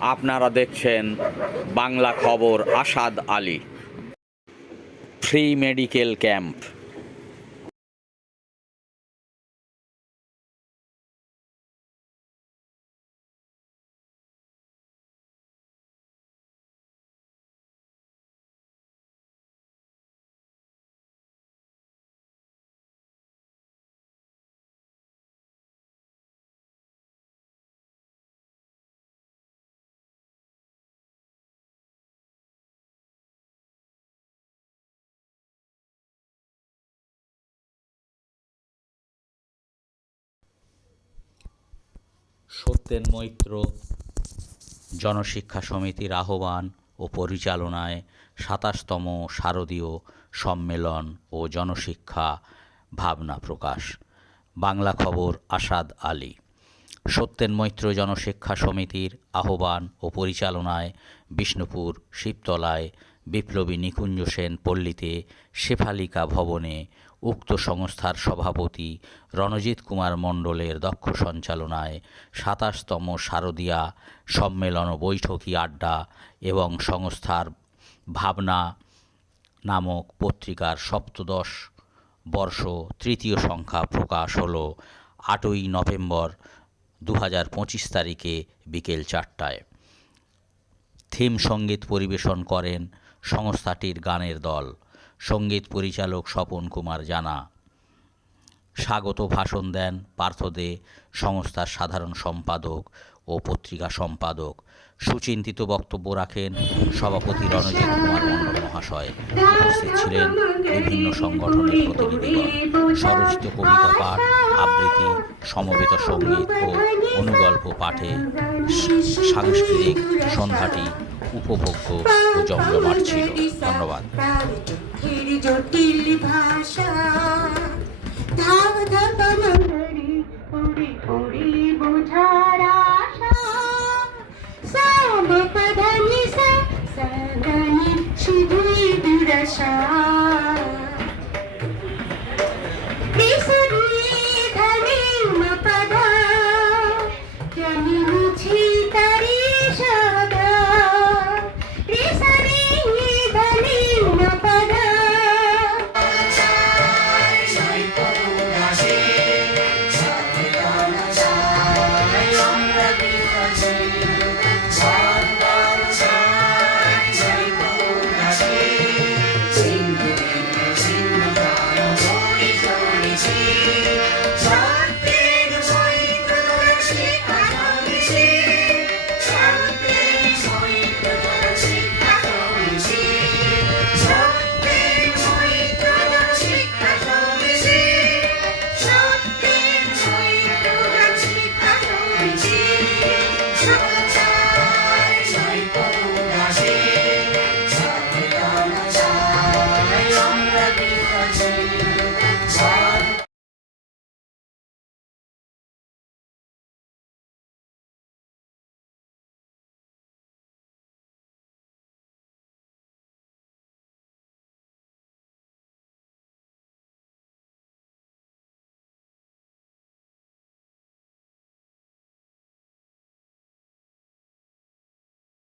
আপনারা দেখছেন বাংলা খবর Asad Ali. Free medical camp. Satyen Maitra জনশিক্ষা সমিতির আহ্বান ও পরিচালনায় ২৭তম শারদীয় সম্মেলন ও জনশিক্ষা ভাবনা প্রকাশ। বাংলা খবর আসাদ আলী। সত্যেন মৈত্র জনশিক্ষা সমিতির আহ্বান ও পরিচালনায় বিষ্ণুপুর শিবতলায় বিপ্লবী নিকুঞ্জ সেন পল্লীতে শেফালিকা ভবনে উক্ত সংস্থার সভাপতি রণজিৎ কুমার মণ্ডলের দক্ষ সঞ্চালনায় ২৭তম শারদীয়া সম্মেলন ও বৈঠকি আড্ডা এবং সংস্থার ভাবনা নামক পত্রিকার সপ্তদশ বর্ষ তৃতীয় সংখ্যা প্রকাশ হল ৮ই নভেম্বর ২০২৫ তারিখে বিকেল ৪টায়। থিম সঙ্গীত পরিবেশন করেন সংস্থাটির গানের দল। সঙ্গীত পরিচালক স্বপন কুমার জানা। স্বাগত ভাষণ দেন পার্থ দে, সংস্থার সাধারণ সম্পাদক ও পত্রিকা সম্পাদক। সুচিন্তিত বক্তব্য রাখেন সভাপতি রণজিৎ কুমার মণ্ডল মহাশয়। উপস্থিত ছিলেন বিভিন্ন সংগঠনের প্রতিনিধিগণ। স্বরচিত কবিতা পাঠ, আবৃত্তি, সমবেত সঙ্গীত ও অনুগল্প পাঠে সাংস্কৃতিক সন্ধ্যাটি উপভোগ্য ও জমজমাট ছিল। ধন্যবাদ। শুধুই দুরাশা।